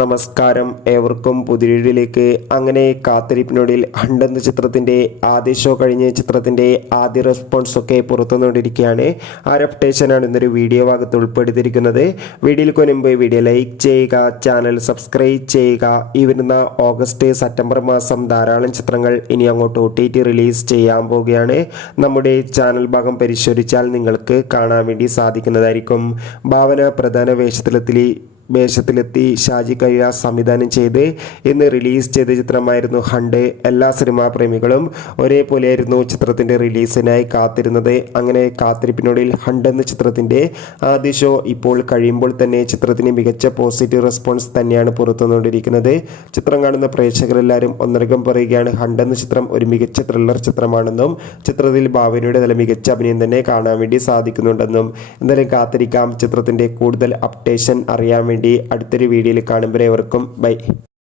നമസ്കാരം, ഏവർക്കും പുതിയ വീഡിയോയിലേക്ക്. അങ്ങനെ കാത്തിരിപ്പിനൊടുവിൽ ഹണ്ട് എന്ന ചിത്രത്തിൻ്റെ ആദ്യ ഷോ കഴിഞ്ഞ് ചിത്രത്തിൻ്റെ ആദ്യ റെസ്പോൺസ് ഒക്കെ പുറത്തുവന്നുകൊണ്ടിരിക്കുകയാണ്. ആ ഒരു അപ്ഡേഷനാണ് ഇന്നൊരു വീഡിയോ ഭാഗത്ത് ഉൾപ്പെടുത്തിയിരിക്കുന്നത്. വീഡിയോയിൽ മുൻപ് വീഡിയോ ലൈക്ക് ചെയ്യുക, ചാനൽ സബ്സ്ക്രൈബ് ചെയ്യുക. ഈ വരുന്ന ഓഗസ്റ്റ് സെപ്റ്റംബർ മാസം ധാരാളം ചിത്രങ്ങൾ ഇനി അങ്ങോട്ട് OTT റിലീസ് ചെയ്യാൻ പോവുകയാണ്. നമ്മുടെ ചാനൽ ഭാഗം പരിശോധിച്ചാൽ നിങ്ങൾക്ക് കാണാൻ വേണ്ടി സാധിക്കുന്നതായിരിക്കും. ഭാവന പ്രധാന വേഷത്തിലെത്തി ഷാജി കൈലാസ് സംവിധാനം ചെയ്ത് ഇന്ന് റിലീസ് ചെയ്ത ചിത്രമായിരുന്നു ഹണ്ട്. എല്ലാ സിനിമാ പ്രേമികളും ഒരേപോലെയായിരുന്നു ചിത്രത്തിൻ്റെ റിലീസിനായി കാത്തിരുന്നത്. അങ്ങനെ കാത്തിരിപ്പിനൊടുവിൽ ഹണ്ട് എന്ന ചിത്രത്തിൻ്റെ ആദ്യ ഷോ ഇപ്പോൾ കഴിയുമ്പോൾ തന്നെ ചിത്രത്തിന് മികച്ച പോസിറ്റീവ് റെസ്പോൺസ് തന്നെയാണ് പുറത്തുവന്നുകൊണ്ടിരിക്കുന്നത്. ചിത്രം കാണുന്ന പ്രേക്ഷകരെല്ലാവരും ഒന്നടങ്കം പറയുകയാണ് ഹണ്ട് എന്ന ചിത്രം ഒരു മികച്ച ത്രില്ലർ ചിത്രമാണെന്നും ചിത്രത്തിൽ ഭാവനയുടെ നല്ല മികച്ച അഭിനയം തന്നെ കാണാൻ വേണ്ടി സാധിക്കുന്നുണ്ടെന്നും. എന്തായാലും കാത്തിരിക്കാം ചിത്രത്തിൻ്റെ കൂടുതൽ അപ്ഡേഷൻ അറിയാൻ വേണ്ടി. അടുത്തൊരു വീഡിയോയിൽ കാണുമ്പോൾ ഏവർക്കും ബൈ.